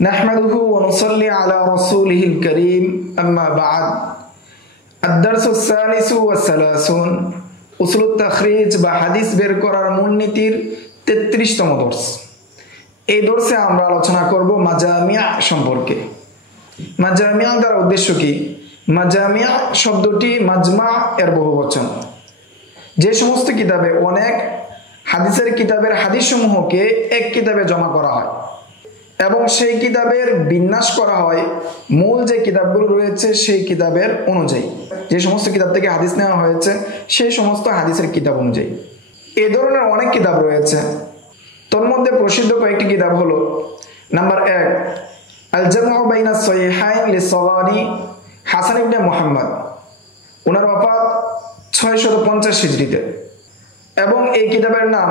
نحمده ونصلي على رسوله الكريم أما بعد الدرس الثالث والثلاثون উসুল তাখরিজ বা হাদিস বের করার মূলনীতির 33তম দর্স। এই দর্সে আমরা আলোচনা করব মাজামিয়া সম্পর্কে। মাজামিয়া দ্বারা উদ্দেশ্য কি? মাজামিয়া শব্দটি মাজমা এর বহুবচন। যে সমস্ত কিতাবে অনেক হাদিসের কিতাবের হাদিসসমূহকে এক কিতাবে জমা করা হয় এবং সেই কিতাবের বিন্যাস করা হয় মূল যে কিতাবগুলো রয়েছে সেই কিতাবের অনুযায়ী। যে সমস্ত কিতাব থেকে হাদিস নেওয়া হয়েছে সেই সমস্ত হাদিসের কিতাব অনুযায়ী এই ধরনের অনেক কিতাব রয়েছে। তোর মধ্যে প্রসিদ্ধ কয়েকটি কিতাব হলো: নাম্বার 1, আল জামউ বাইনা সহিহাইন লিসগানি হাসান ইবনে মুহাম্মদ, ওনার ওফাত 650 হিজরিতে, এবং এই কিতাবের নাম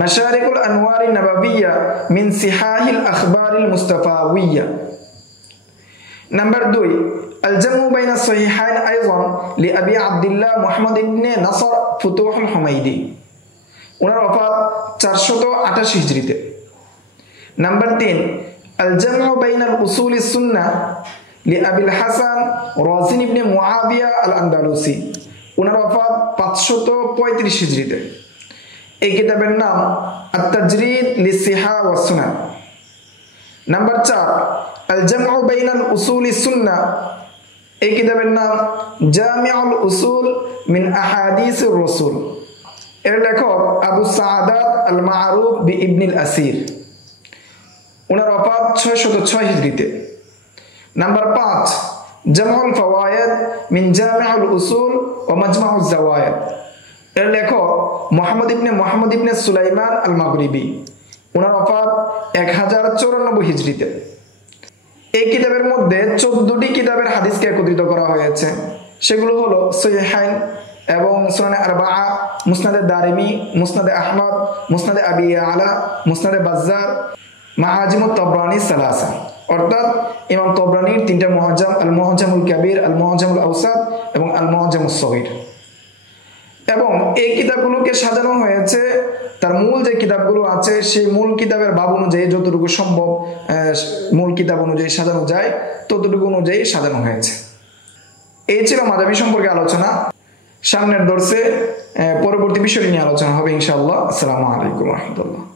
মাশারিকুল আনওয়ারি নাবাবিয়্যা মিন সিহাহিল আখবারিল মুস্তাফাউইয়্যা। নাম্বার 2, আল জামউ বাইনা সহিহাইন আইযান লিআবি আব্দুল্লাহ মুহাম্মদ ইবনে নাসর ফুতুহুল হুমাইদি, ওনার ওফাত 428 হিজরিতে। নাম্বার 3, আল জামউ বাইনাল উসুলিস সুন্নাহ লিআবিল হাসান রাজিন ইবনে মুআবিয়া আল আন্দালুসি, ওনার ওফাত 535 হিজরিতে। এই কিতাবের নাম আত-তাজরিদ লিসিহা ওয়াস সুনান। নাম্বার 4, আল জামউ বাইনাল উসুলিস সুন্নাহ, এই কিতাবের নাম জামিউল উসুল মিন আহাদিসির রাসূল, এর লেখক আবু সাআদাত আল মারুফ বি ইবনুল আসির, ওনার ওফাত 606 হিজরিতে। নাম্বার 5, জামউল ফাওয়ায়েদ মিন জামিউল উসুল ওয়া মাজমাউজ জাওয়ায়েদ, এর লেখক মুহাম্মদ ইবনে সুলাইমান আল মাগরিবি, ওনার ওফাত 1094 হিজরিতে। এই কিতাবের মধ্যে 14টি কিতাবের হাদিসকে একত্রিত করা হয়েছে। সেগুলো হলো সহিহাইন এবং সুনানে আরবাআ, মুসনাদে দারিমি, মুসনাদে আহমদ, মুসনাদে আবি আলা, মুসনাদে বাজ্জার, মাআজিমুত তাবরানী সালাসা, অর্থাৎ ইমাম তাবরানীর 3টা মুআজ্জাম, আল মুআজ্জামুল কাবীর, আল মুআজ্জামুল আওসাত এবং আল মুআজ্জামুস সগীর। এবং এই কিতাবগুলোকে সাজানো হয়েছে তার মূল যে কিতাবগুলো আছে সেই মূল কিতাবের বাব অনুযায়ী, যতটুকু সম্ভব মূল কিতাব অনুযায়ী সাজানো যায় ততটুকু অনুযায়ী সাজানো হয়েছে। এই ছিল মাযহাবী সম্পর্কে আলোচনা। সামনের দর্সে পরবর্তী বিষয় নিয়ে আলোচনা হবে ইনশাআল্লাহ। আসসালামু আলাইকুম ওয়া রাহমাতুল্লাহ।